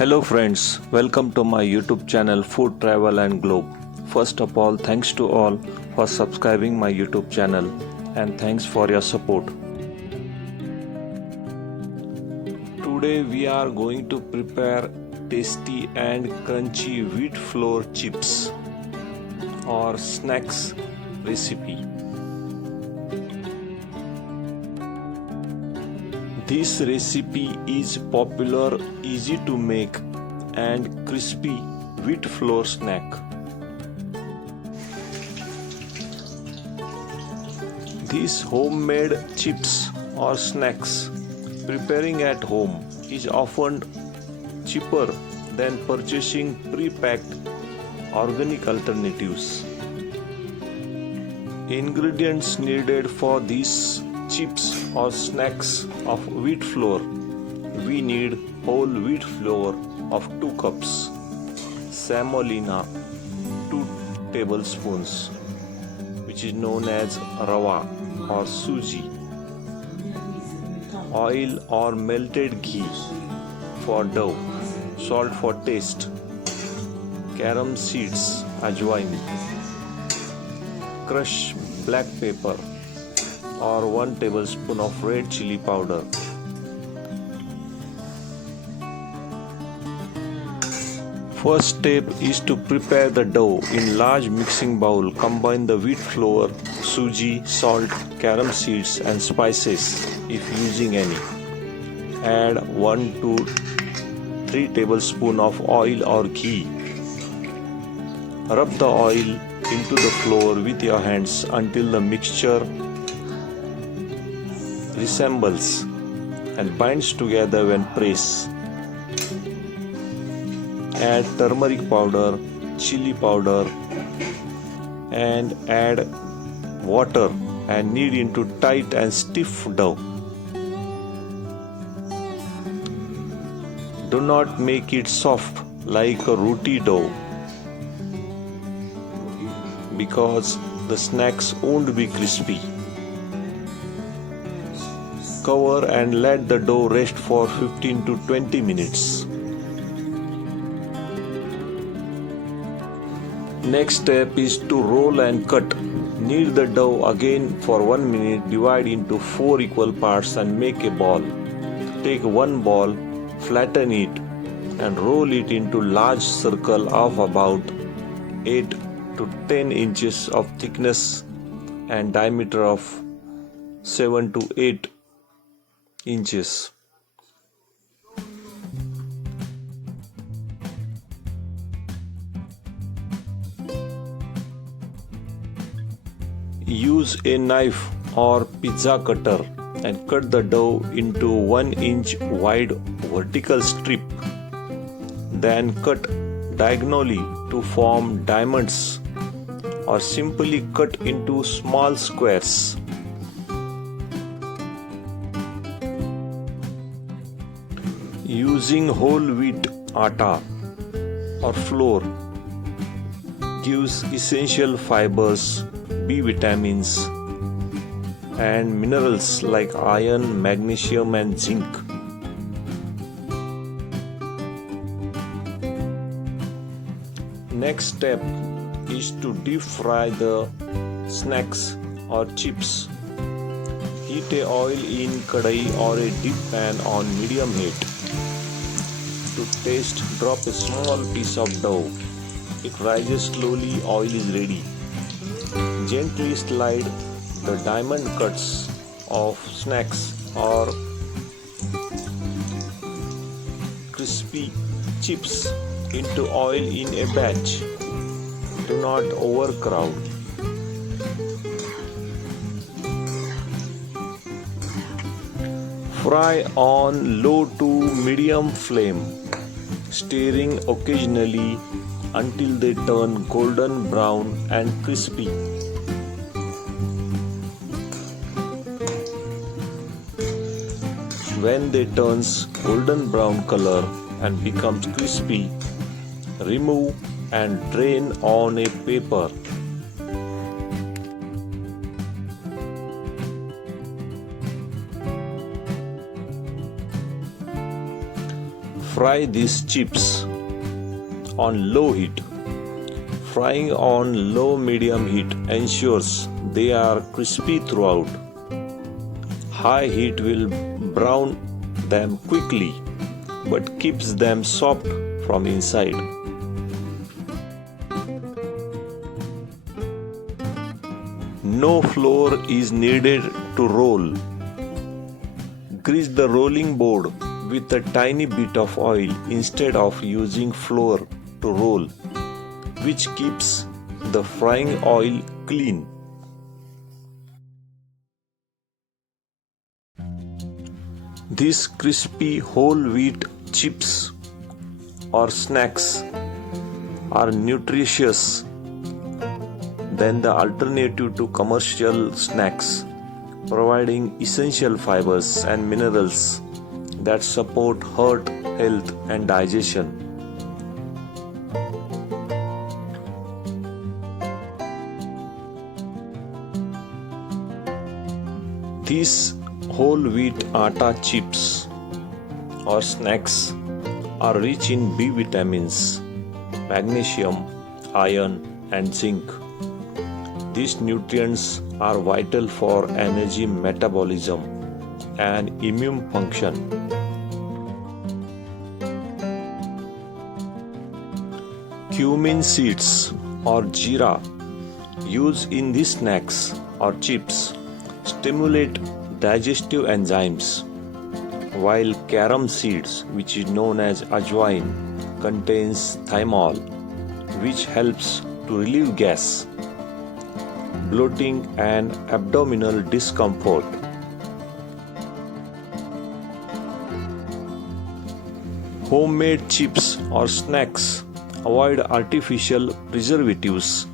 Hello friends, welcome to my YouTube channel Food Travel and Globe. First of all, thanks to all for subscribing my YouTube channel and thanks for your support. Today we are going to prepare tasty and crunchy wheat flour chips or snacks recipe. This recipe is popular, easy to make and crispy wheat flour snack. These homemade chips or snacks preparing at home is often cheaper than purchasing pre-packed organic alternatives. Ingredients needed for these chips or snacks of wheat flour. We need whole wheat flour of 2 cups, semolina 2 tablespoons, which is known as rava or suji, oil or melted ghee for dough, salt for taste, carom seeds, ajwain, crushed black pepper or 1 tablespoon of red chili powder. First step is to prepare the dough in large mixing bowl. Combine the wheat flour, suji, salt, carom seeds and spices if using any. Add 1 to 3 tablespoons of oil or ghee. Rub the oil into the flour with your hands until the mixture resembles and binds together when pressed. Add turmeric powder, chili powder and add water and knead into tight and stiff dough. Do not make it soft like a roti dough because the snacks won't be crispy. Cover and let the dough rest for 15 to 20 minutes. Next step is to roll and cut. Knead the dough again for 1 minute, divide into 4 equal parts and make a ball. Take one ball, flatten it and roll it into large circle of about 8 to 10 inches of thickness and diameter of 7 to 8 inches. Use a knife or pizza cutter and cut the dough into 1 inch wide vertical strip. Then cut diagonally to form diamonds or simply cut into small squares. Using whole wheat atta or flour gives essential fibers, B vitamins and minerals like iron, magnesium and zinc. Next step is to deep fry the snacks or chips. Heat a oil in kadai or a deep pan on medium heat. To taste, drop a small piece of dough. It rises slowly, oil is ready. Gently slide the diamond cuts of snacks or crispy chips into oil in a batch. Do not overcrowd. Fry on low to medium flame, stirring occasionally until they turn golden brown and crispy. When they turns golden brown color and becomes crispy, remove and drain on a paper. Fry these chips on low heat. Frying on low-medium heat ensures they are crispy throughout. High heat will brown them quickly but keeps them soft from inside. No flour is needed to roll. Grease the rolling board with a tiny bit of oil instead of using flour to roll, which keeps the frying oil clean. These crispy whole wheat chips or snacks are nutritious than the alternative to commercial snacks, providing essential fibers and minerals that support heart health and digestion. These whole wheat atta chips or snacks are rich in B vitamins, magnesium, iron, and zinc. These nutrients are vital for energy metabolism and immune function. Cumin seeds or jeera used in these snacks or chips stimulate digestive enzymes, while carom seeds, which is known as ajwain, contains thymol, which helps to relieve gas, bloating, and abdominal discomfort. Homemade chips or snacks avoid artificial preservatives,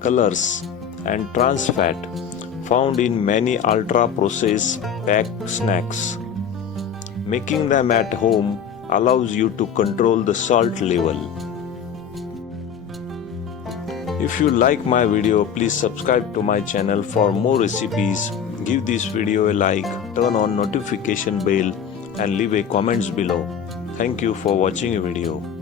colors, and trans fat found in many ultra-processed packed snacks. Making them at home allows you to control the salt level. If you like my video, please subscribe to my channel for more recipes. Give this video a like, turn on notification bell, and leave a comments below. Thank you for watching a video.